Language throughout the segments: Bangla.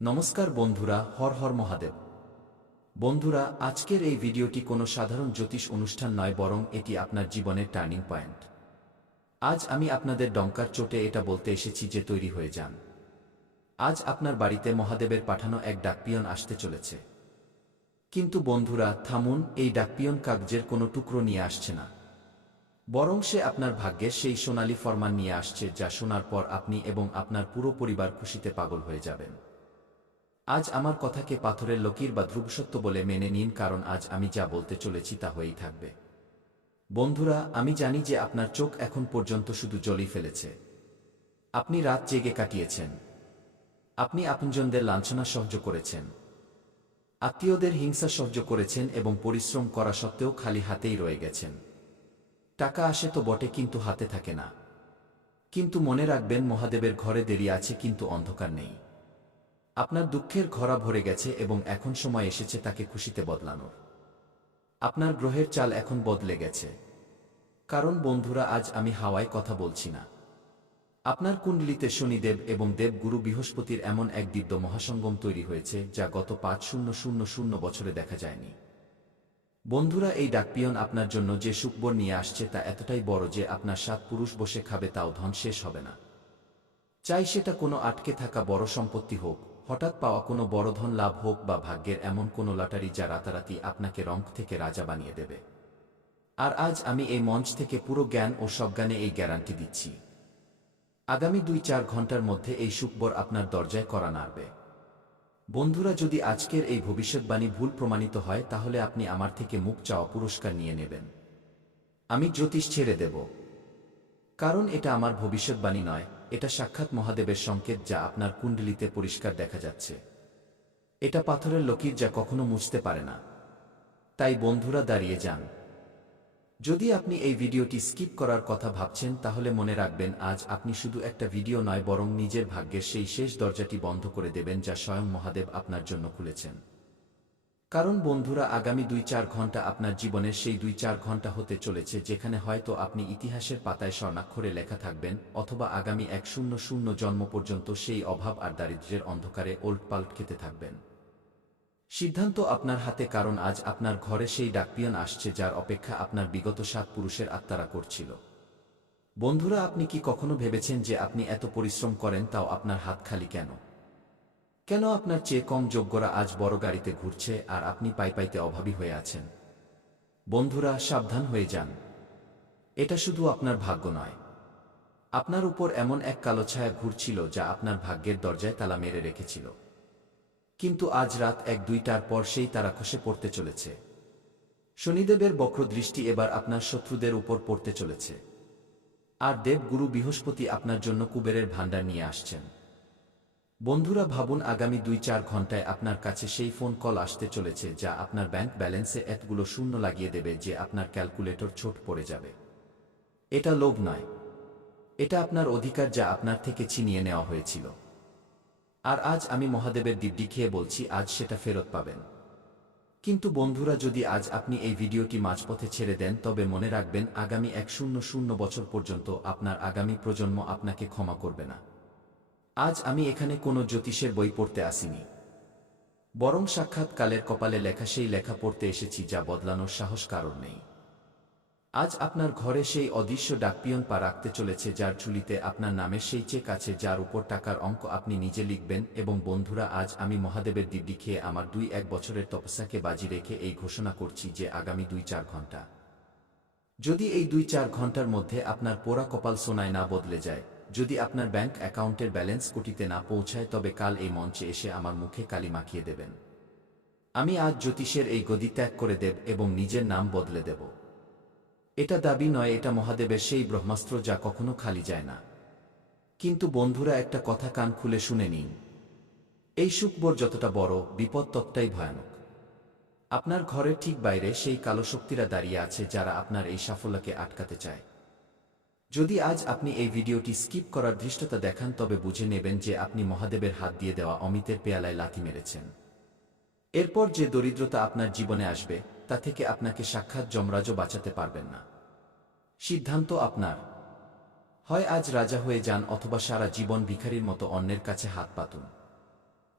নমস্কার বন্ধুরা, হর হর মহাদেব। বন্ধুরা, আজকের এই ভিডিওটি কোনো সাধারণ জ্যোতিষ অনুষ্ঠান নয়, বরং এটি আপনার জীবনের টার্নিং পয়েন্ট। আজ আমি আপনাদের ডঙ্কার চোটে এটা বলতে এসেছি যে তৈরি হয়ে যান। আজ আপনার বাড়িতে মহাদেবের পাঠানো এক ডাকপিয়ন আসতে চলেছে। কিন্তু বন্ধুরা থামুন, এই ডাকপিয়ন কাগজের কোনো টুকরো নিয়ে আসছে না, বরং সে আপনার ভাগ্যের সেই সোনালী ফরমান নিয়ে আসছে, যা শোনার পর আপনি এবং আপনার পুরো পরিবার খুশিতে পাগল হয়ে যাবেন। আজ আমার কথাকে পাথরের লকির বা ধ্রুবসত্য বলে মেনে নিন, কারণ আজ আমি যা বলতে চলেছি তা হয়েই থাকবে। বন্ধুরা, আমি জানি যে আপনার চোখ এখন পর্যন্ত শুধু জলই ফেলেছে। আপনি রাত জেগে কাটিয়েছেন, আপনি আপনজনদের লাঞ্ছনা সহ্য করেছেন, আত্মীয়দের হিংসা সহ্য করেছেন এবং পরিশ্রম করা সত্ত্বেও খালি হাতেই রয়ে গেছেন। টাকা আসে তো বটে, কিন্তু হাতে থাকে না। কিন্তু মনে রাখবেন, মহাদেবের ঘরে দেরি আছে, কিন্তু অন্ধকার নেই। আপনার দুঃখের ঘরা ভরে গেছে এবং এখন সময় এসেছে তাকে খুশিতে বদলানোর। আপনার গ্রহের চাল এখন বদলে গেছে। কারণ বন্ধুরা, আজ আমি হাওয়ায় কথা বলছি না। আপনার কুণ্ডলিতে শনিদেব এবং দেবগুরু বৃহস্পতির এমন এক দিব্য মহাসঙ্গম তৈরি হয়েছে, যা গত ৫,০০০ বছরে দেখা যায়নি। বন্ধুরা, এই ডাকপিয়ন আপনার জন্য যে সুখবর নিয়ে আসছে তা এতটাই বড় যে আপনার ৭ পুরুষ বসে খাবে, তাও ধন শেষ হবে না। চাই সেটা কোনো আটকে থাকা বড় সম্পত্তি হোক, হঠাৎ পাওয়া কোনো বড় ধন লাভ হোক, বা ভাগ্যের এমন কোনো লটারি যা রাতারাতি আপনাকে রঙ্ক থেকে রাজা বানিয়ে দেবে। আর আজ আমি এই মঞ্চ থেকে পুরো জ্ঞান ও সজ্ঞানে এই গ্যারান্টি দিচ্ছি, আগামী ২-৪ ঘন্টার মধ্যে এই সুখবর আপনার দরজায় কড়া নাড়বে। বন্ধুরা, যদি আজকের এই ভবিষ্যৎবাণী ভুল প্রমাণিত হয়, তাহলে আপনি আমার থেকে মুখ চাওয়া পুরস্কার নিয়ে নেবেন। আমি জ্যোতিষ ছেড়ে দেব, কারণ এটা আমার ভবিষ্যৎবাণী নয়, এটা সাক্ষাৎ মহাদেবের সংকেত, যা আপনার কুণ্ডলিতে পরিষ্কার দেখা যাচ্ছে। এটা পাথরের লকির যা কখনো মুছতে পারে না। তাই বন্ধুরা, দাঁড়িয়ে যান। যদি আপনি এই ভিডিওটি স্কিপ করার কথা ভাবছেন, তাহলে মনে রাখবেন, আজ আপনি শুধু একটা ভিডিও নয়, বরং নিজের ভাগ্যের সেই শেষ দরজাটি বন্ধ করে দেবেন, যা স্বয়ং মহাদেব আপনার জন্য খুলেছেন। কারণ বন্ধুরা, আগামী ২-৪ ঘন্টা আপনার জীবনের সেই ২-৪ ঘন্টা হতে চলেছে, যেখানে হয়তো আপনি ইতিহাসের পাতায় স্বর্ণাক্ষরে লেখা থাকবেন, অথবা আগামী ১০০ জন্ম পর্যন্ত সেই অভাব আর দারিদ্র্যের অন্ধকারে ওলটপালট খেতে থাকবেন। সিদ্ধান্ত আপনার হাতে, কারণ আজ আপনার ঘরে সেই ডাকপিয়ন আসছে, যার অপেক্ষা আপনার বিগত ৭ পুরুষের আত্মারা করছিল। বন্ধুরা, আপনি কি কখনো ভেবেছেন যে আপনি এত পরিশ্রম করেন, তাও আপনার হাত খালি কেন? কেন আপনার চেয়ে কম যোগ্যরা আজ বড় গাড়িতে ঘুরছে আর আপনি পাইতে অভাবী হয়ে আছেন? বন্ধুরা, সাবধান হয়ে যান। এটা শুধু আপনার ভাগ্য নয়, আপনার উপর এমন এক কালো ছায়া ঘুরছিল, যা আপনার ভাগ্যের দরজায় তালা মেরে রেখেছিল। কিন্তু আজ রাত ১-২টার পর সেই তারা খসে পড়তে চলেছে। শনিদেবের বক্রদৃষ্টি এবার আপনার শত্রুদের উপর পড়তে চলেছে। আর দেবগুরু বৃহস্পতি আপনার জন্য কুবেরের ভাণ্ডার নিয়ে আসছেন। বন্ধুরা, ভাবুন, আগামী ২-৪ ঘন্টায় আপনার কাছে সেই ফোন কল আসতে চলেছে, যা আপনার ব্যাংক ব্যালেন্সে এতগুলো শূন্য লাগিয়ে দেবে যে আপনার ক্যালকুলেটর ছোট পড়ে যাবে। এটা লোভ নয়, এটা আপনার অধিকার, যা আপনার থেকে ছিনিয়ে নেওয়া হয়েছিল। আর আজ আমি মহাদেবের দিব্যি খেয়ে বলছি, আজ সেটা ফেরত পাবেন। কিন্তু বন্ধুরা, যদি আজ আপনি এই ভিডিওটি মাঝপথে ছেড়ে দেন, তবে মনে রাখবেন, আগামী ১০০ বছর পর্যন্ত আপনার আগামী প্রজন্ম আপনাকে ক্ষমা করবে না। আজ আমি এখানে কোনো জ্যোতিষের বই পড়তে আসিনি, বরং সাক্ষাৎ কালের কপালে লেখা সেই লেখা পড়তে এসেছি, যা বদলানোর সাহস কারোর নেই। আজ আপনার ঘরে সেই অদৃশ্য ডাকপিয়ন পা রাখতে চলেছে, যার ঝুলিতে আপনার নামের সেই চেক আছে, যার উপর টাকার অঙ্ক আপনি নিজে লিখবেন। এবং বন্ধুরা, আজ আমি মহাদেবের দিব্যি খেয়ে আমার ২-১ বছরের তপস্যাকে বাজি রেখে এই ঘোষণা করছি যে আগামী ২-৪ ঘন্টা, যদি এই ২-৪ ঘন্টার মধ্যে আপনার পোড়া কপাল সোনায় না বদলে যায়, যদি আপনার ব্যাংক অ্যাকাউন্টের ব্যালেন্স কোটিতে না পৌঁছায়, তবে কাল এই মঞ্চে এসে আমার মুখে কালি মাখিয়ে দেবেন। আমি আজ জ্যোতিষের এই গদি ত্যাগ করে দেব এবং নিজের নাম বদলে দেব। এটা দাবি নয়, এটা মহাদেবের সেই ব্রহ্মাস্ত্র, যা কখনো খালি যায় না। কিন্তু বন্ধুরা, একটা কথা কান খুলে শুনে নিন, এই সুখবর যতটা বড়, বিপদ ততটাই ভয়ানক। আপনার ঘরের ঠিক বাইরে সেই কালো শক্তিরা দাঁড়িয়ে আছে, যারা আপনার এই সাফল্যকে আটকাতে চায়। যদি আজ আপনি এই ভিডিওটি স্কিপ করার ধৃষ্টতা দেখান, তবে বুঝে নেবেন যে আপনি মহাদেবের হাত দিয়ে দেওয়া অমিতের পেয়ালায় লাথি মেরেছেন। এরপর যে দরিদ্রতা আপনার জীবনে আসবে, তা থেকে আপনাকে সাক্ষাৎ যমরাজও বাঁচাতে পারবেন না। সিদ্ধান্ত আপনার, হয় আজ রাজা হয়ে যান, অথবা সারা জীবন ভিখারির মতো অন্যের কাছে হাত পাতুন।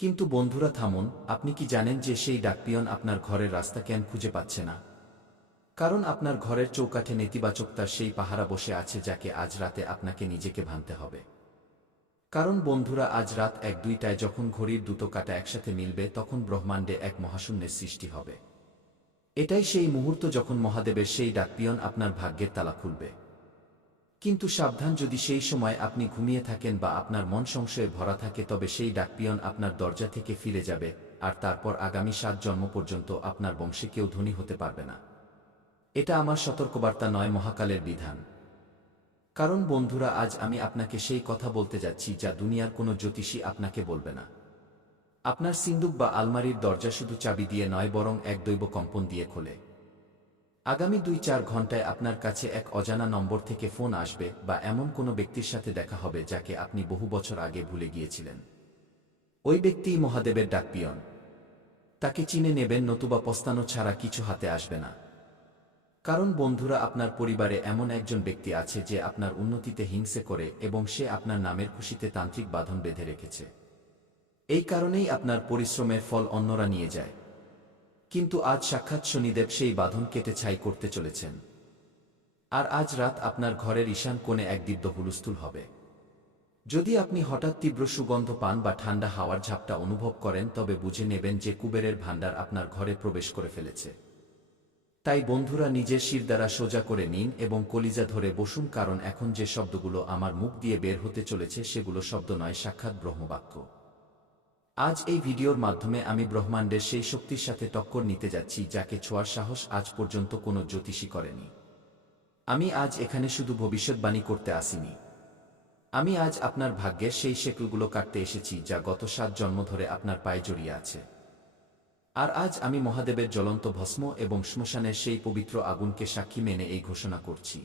কিন্তু বন্ধুরা থামুন, আপনি কি জানেন যে সেই ডাকপিয়ন আপনার ঘরের রাস্তা কেন খুঁজে পাচ্ছে না? কারণ আপনার ঘরের চৌকাঠে নেতিবাচকতার সেই পাহারা বসে আছে যাকে আজ রাতে আপনাকে নিজেকে ভাঙতে হবে। কারণ বন্ধুরা, আজ রাত 1-2টায় যখন ঘড়ির দুটো কাঁটা একসাথে মিলবে তখন ব্রহ্মাণ্ডে এক মহাশূন্যের সৃষ্টি হবে। এটাই সেই মুহূর্ত যখন মহাদেবের সেই ডাকপিয়ন আপনার ভাগ্যের তালা খুলবে। কিন্তু সাবধান, যদি সেই সময় আপনি ঘুমিয়ে থাকেন বা আপনার মন সংশয়ে ভরা থাকে তবে সেই ডাকপিয়ন আপনার দরজা থেকে ফিরে যাবে, আর তারপর আগামী 7 জন্ম পর্যন্ত আপনার বংশে কেউ ধনী হতে পারবে না। এটা আমার সতর্কবার্তা নয়, মহাকালের বিধান। কারণ বন্ধুরা, আজ আমি আপনাকে সেই কথা বলতে যাচ্ছি যা দুনিয়ার কোনো জ্যোতিষী আপনাকে বলবে না। আপনার সিন্দুক বা আলমারির দরজা শুধু চাবি দিয়ে নয়, বরং এক দৈব কম্পন দিয়ে খোলে। আগামী 2-4 ঘন্টায় আপনার কাছে এক অজানা নম্বর থেকে ফোন আসবে বা এমন কোনো ব্যক্তির সাথে দেখা হবে যাকে আপনি বহু বছর আগে ভুলে গিয়েছিলেন। ওই ব্যক্তিই মহাদেবের ডাকপিয়ন। তাকে চিনে নেবেন, নতুবা পস্তানো ছাড়া কিছু হাতে আসবে না। কারণ বন্ধুরা, আপনার পরিবারে এমন একজন ব্যক্তি আছে যে আপনার উন্নতিতে হিংসে করে এবং সে আপনার নামের খুশিতে তান্ত্রিক বাঁধন বেঁধে রেখেছে। এই কারণেই আপনার পরিশ্রমের ফল অন্যরা নিয়ে যায়। কিন্তু আজ সাক্ষাৎ শনিদেব সেই বাঁধন কেটে ছাই করতে চলেছেন। আর আজ রাত আপনার ঘরের ঈশান কোণে এক দিব্য হুলস্থুল হবে। যদি আপনি হঠাৎ তীব্র সুগন্ধ পান বা ঠান্ডা হাওয়ার ঝাপটা অনুভব করেন তবে বুঝে নেবেন যে কুবেরের ভাণ্ডার আপনার ঘরে প্রবেশ করে ফেলেছে। তাই বন্ধুরা, নিজের শিরদাঁড়া সোজা করে নিন এবং কলিজা ধরে বসুন, কারণ এখন যে শব্দগুলো আমার মুখ দিয়ে বের হতে চলেছে সেগুলো শব্দ নয়, সাক্ষাৎ ব্রহ্মবাক্য। আজ এই ভিডিওর মাধ্যমে আমি ব্রহ্মাণ্ডের সেই শক্তির সাথে টক্কর নিতে যাচ্ছি যাকে ছোঁয়ার সাহস আজ পর্যন্ত কোনো জ্যোতিষী করেনি। আমি আজ এখানে শুধু ভবিষ্যৎবাণী করতে আসিনি। আমি আজ আপনার ভাগ্যের সেই শেকলগুলো কাটতে এসেছি যা গত 7 জন্ম ধরে আপনার পায়ে জড়িয়ে আছে। আর আজ আমি মহাদেবের জ্বলন্ত ভস্ম এবং শ্মশানের সেই পবিত্র আগুনকে সাক্ষী মেনে এই ঘোষণা করছি।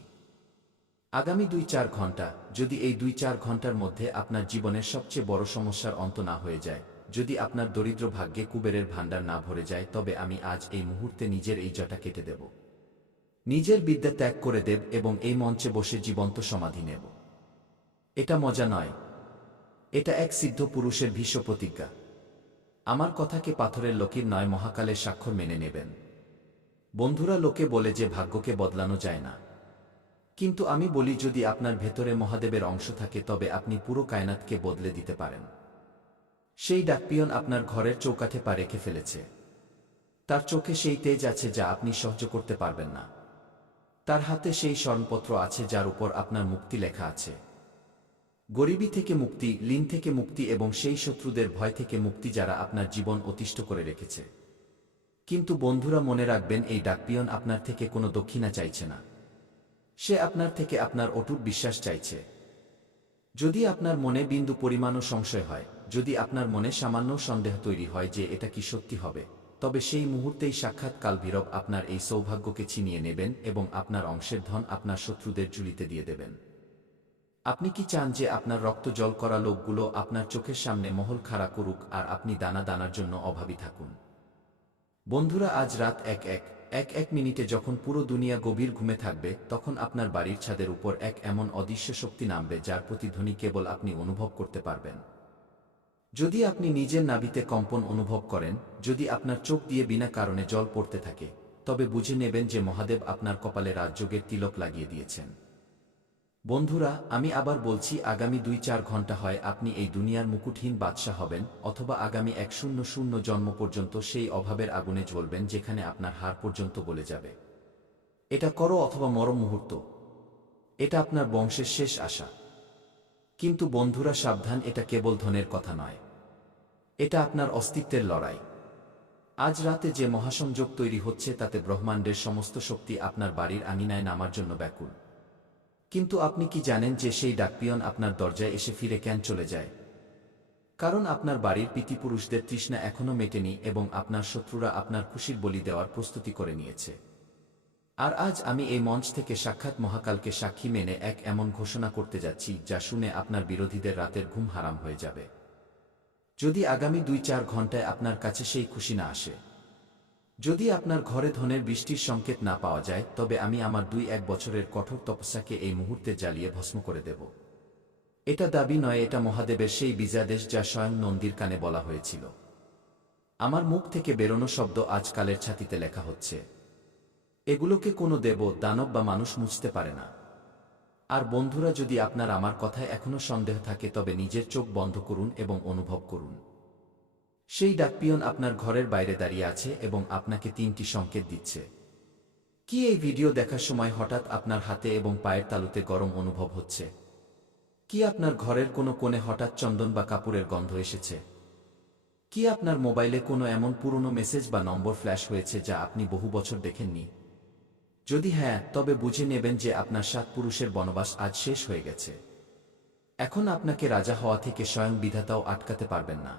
আগামী 2-4 ঘন্টা, যদি এই 2-4 ঘন্টার মধ্যে আপনার জীবনের সবচেয়ে বড় সমস্যার অন্ত না হয়ে যায়, যদি আপনার দরিদ্র ভাগ্যে কুবেরের ভাণ্ডার না ভরে যায়, তবে আমি আজ এই মুহূর্তে নিজের এই জটা কেটে দেব, নিজের বিদ্যা ত্যাগ করে দেব এবং এই মঞ্চে বসে জীবন্ত সমাধি নেব। এটা মজা নয়, এটা এক সিদ্ধ পুরুষের ভীষ্ম প্রতিজ্ঞা। আমার কথাকে পাথরের লকির নয়, মহাকালের স্বাক্ষর মেনে নেবেন। বন্ধুরা, লোকে বলে যে ভাগ্যকে বদলানো যায় না, কিন্তু আমি বলি যদি আপনার ভেতরে মহাদেবের অংশ থাকে তবে আপনি পুরো কায়নাতকে বদলে দিতে পারেন। সেই ডাকপিয়ন আপনার ঘরের চৌকাঠে পা রেখে ফেলেছে। তার চোখে সেই তেজ আছে যা আপনি সহ্য করতে পারবেন না। তার হাতে সেই স্মরণপত্র আছে যার উপর আপনার মুক্তি লেখা আছে। গরিবী থেকে মুক্তি, ঋণ থেকে মুক্তি এবং সেই শত্রুদের ভয় থেকে মুক্তি যারা আপনার জীবন অতিষ্ঠ করে রেখেছে। কিন্তু বন্ধুরা, মনে রাখবেন, এই ডাকপিয়ন আপনার থেকে কোনো দক্ষিণা চাইছে না। সে আপনার থেকে আপনার অটুট বিশ্বাস চাইছে। যদি আপনার মনে বিন্দু পরিমাণও সংশয় হয়, যদি আপনার মনে সামান্য সন্দেহ তৈরি হয় যে এটা কি সত্যি হবে, তবে সেই মুহূর্তেই সাক্ষাৎ কালভৈরব আপনার এই সৌভাগ্যকে ছিনিয়ে নেবেন এবং আপনার অংশের ধন আপনার শত্রুদের ঝুলিতে দিয়ে দেবেন। আপনি কি চান যে আপনার রক্ত জল করা লোকগুলো আপনার চোখের সামনে মহল খাড়া করুক আর আপনি দানা দানার জন্য অভাবী থাকুন? বন্ধুরা, আজ রাত 1 মিনিটে যখন পুরো দুনিয়া গভীর ঘুমে থাকবে, তখন আপনার বাড়ির ছাদের উপর এক এমন অদৃশ্য শক্তি নামবে যার প্রতিধ্বনি কেবল আপনি অনুভব করতে পারবেন। যদি আপনি নিজের নাভিতে কম্পন অনুভব করেন, যদি আপনার চোখ দিয়ে বিনা কারণে জল পড়তে থাকে, তবে বুঝে নেবেন যে মহাদেব আপনার কপালে রাজযোগের তিলক লাগিয়ে দিয়েছেন। বন্ধুরা, আমি আবার বলছি, আগামী 2-4 ঘন্টা হয় আপনি এই দুনিয়ার মুকুটহীন বাদশা হবেন, অথবা আগামী 100 জন্ম পর্যন্ত সেই অভাবের আগুনে জ্বলবেন যেখানে আপনার হাড় পর্যন্ত গলে যাবে। এটা করো অথবা মরো মুহূর্ত। এটা আপনার বংশের শেষ আশা। কিন্তু বন্ধুরা সাবধান, এটা কেবল ধনের কথা নয়, এটা আপনার অস্তিত্বের লড়াই। আজ রাতে যে মহাসংযোগ তৈরি হচ্ছে তাতে ব্রহ্মাণ্ডের সমস্ত শক্তি আপনার বাড়ির আঙিনায় নামার জন্য ব্যাকুল। কিন্তু আপনি কি জানেন যে সেই ডাকপিয়ন আপনার দরজায় এসে ফিরে কেন চলে যায়? কারণ আপনার বাড়ির পিতৃপুরুষদের তৃষ্ণা এখনো মেটেনি এবং আপনার শত্রুরা আপনার খুশির বলি দেওয়ার প্রস্তুতি করে নিয়েছে। আর আজ আমি এই মঞ্চ থেকে সাক্ষাৎ মহাকালকে সাক্ষী মেনে এক এমন ঘোষণা করতে যাচ্ছি যা শুনে আপনার বিরোধীদের রাতের ঘুম হারাম হয়ে যাবে। যদি আগামী 2-4 ঘন্টায় আপনার কাছে সেই খুশি না আসে, যদি আপনার ঘরে ধনের বৃষ্টির সংকেত না পাওয়া যায়, তবে আমি আমার 2-1 বছরের কঠোর তপস্যাকে এই মুহূর্তে জ্বালিয়ে ভস্ম করে দেব। এটা দাবি নয়, এটা মহাদেবের সেই বিজয়াদেশ যা স্বয়ং নন্দীর কানে বলা হয়েছিল। আমার মুখ থেকে বেরোনো শব্দ আজ কালের ছাতিতে লেখা হচ্ছে। এগুলোকে কোনো দেব, দানব বা মানুষ মুছতে পারে না। আর বন্ধুরা, যদি আপনার আমার কথায় এখনো সন্দেহ থাকে তবে নিজের চোখ বন্ধ করুন এবং অনুভব করুন। সেই ডাকপিয়ন আপনার ঘরের বাইরে দাঁড়িয়ে আছে এবং আপনাকে 3টি সংকেত দিচ্ছে। কি এই ভিডিও দেখার সময় হঠাৎ আপনার হাতে এবং পায়ের তালুতে গরম অনুভব হচ্ছে? কি আপনার ঘরের কোনো কোণে হঠাৎ চন্দন বা কাপড়ের গন্ধ এসেছে? কি আপনার মোবাইলে কোনো এমন পুরনো মেসেজ বা নম্বর ফ্ল্যাশ হয়েছে যা আপনি বহু বছর দেখেননি? যদি হ্যাঁ, তবে বুঝে নেবেন যে আপনার 7 পুরুষের বনবাস আজ শেষ হয়ে গেছে। এখন আপনাকে রাজা হওয়া থেকে স্বয়ং বিধাতাও আটকাতে পারবেন না।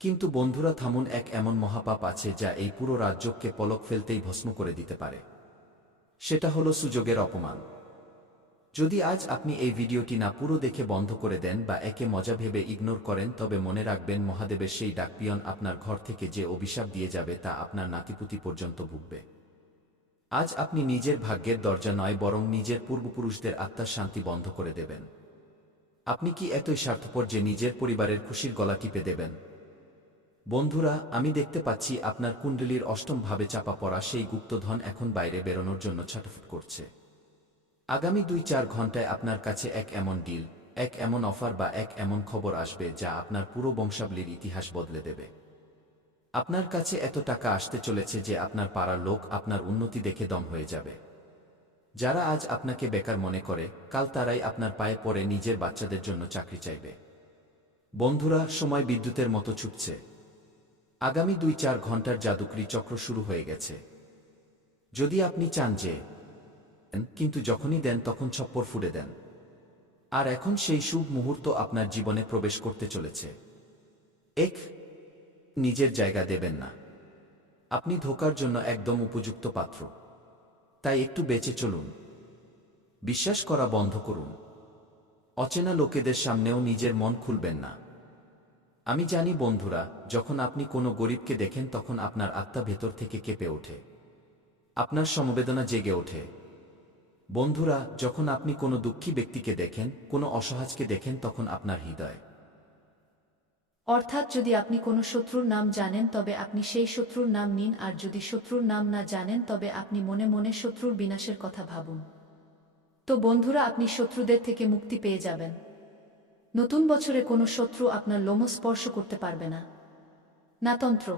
কিন্তু বন্ধুরা, থামুন, এক এমন মহাপাপ আছে যা এই পুরো রাজ্যকে পলক ফেলতেই ভস্ম করে দিতে পারে। সেটা হলো সুযোগের অপমান। যদি আজ আপনি এই ভিডিওটি না পুরো দেখে বন্ধ করে দেন বা একে মজা ভেবে ইগনোর করেন, তবে মনে রাখবেন মহাদেবের সেই ডাকপিয়ন আপনার ঘর থেকে যে অভিশাপ দিয়ে যাবে তা আপনার নাতিপুতি পর্যন্ত ভুগবে। আজ আপনি নিজের ভাগ্যের দরজা নয়, বরং নিজের পূর্বপুরুষদের আত্মার শান্তি বন্ধ করে দেবেন। আপনি কি এতই স্বার্থপর যে নিজের পরিবারের খুশির গলা টিপে দেবেন? বন্ধুরা, আমি দেখতে পাচ্ছি আপনার কুণ্ডলীর অষ্টম ভাবে চাপা পড়া সেই গুপ্তধন এখন বাইরে বেরোনোর জন্য ছটফট করছে। আগামী 2-4 ঘন্টায় আপনার কাছে এক এমন ডিল, এক এমন অফার বা এক এমন খবর আসবে যা আপনার পুরো বংশাবলীর ইতিহাস বদলে দেবে। আপনার কাছে এত টাকা আসতে চলেছে যে আপনার পাড়ার লোক আপনার উন্নতি দেখে দম হয়ে যাবে। যারা আজ আপনাকে বেকার মনে করে, কাল তারাই আপনার পায়ে পড়ে নিজের বাচ্চাদের জন্য চাকরি চাইবে। বন্ধুরা, সময় বিদ্যুতের মতো ছুটছে। আগামী 2-4 ঘন্টার জাদুকরি চক্র শুরু হয়ে গেছে। যদি আপনি চান যে কিন্তু যখনই দেন তখন ছপ্পর ফুঁড়ে দেন। আর এখন সেই শুভ মুহূর্ত আপনার জীবনে প্রবেশ করতে চলেছে। নিজের জায়গা দেবেন না। আপনি ধোঁকার জন্য একদম উপযুক্ত পাত্র। তাই একটু বেঁচে চলুন। বিশ্বাস করা বন্ধ করুন। অচেনা লোকেদের সামনেও নিজের মন খুলবেন না। আমি জানি বন্ধুরা, যখন আপনি কোনো গরিবকে দেখেন তখন আপনার আত্মা ভেতর থেকে কেঁপে ওঠে। আপনার সমবেদনা জেগে ওঠে। বন্ধুরা, যখন আপনি কোনো দুঃখী ব্যক্তিকে দেখেন, কোনো অসহায়কে দেখেন, তখন আপনার হৃদয়। অর্থাৎ যদি আপনি কোনো শত্রুর নাম জানেন তবে আপনি সেই শত্রুর নাম নিন, আর যদি শত্রুর নাম না জানেন তবে আপনি মনে মনে শত্রুর বিনাশের কথা ভাবুন। তো বন্ধুরা, আপনি শত্রুদের থেকে মুক্তি পেয়ে যাবেন। নতুন বছরে কোনো শত্রু আপনার লোম স্পর্শ করতে পারবে না। না তন্ত্র,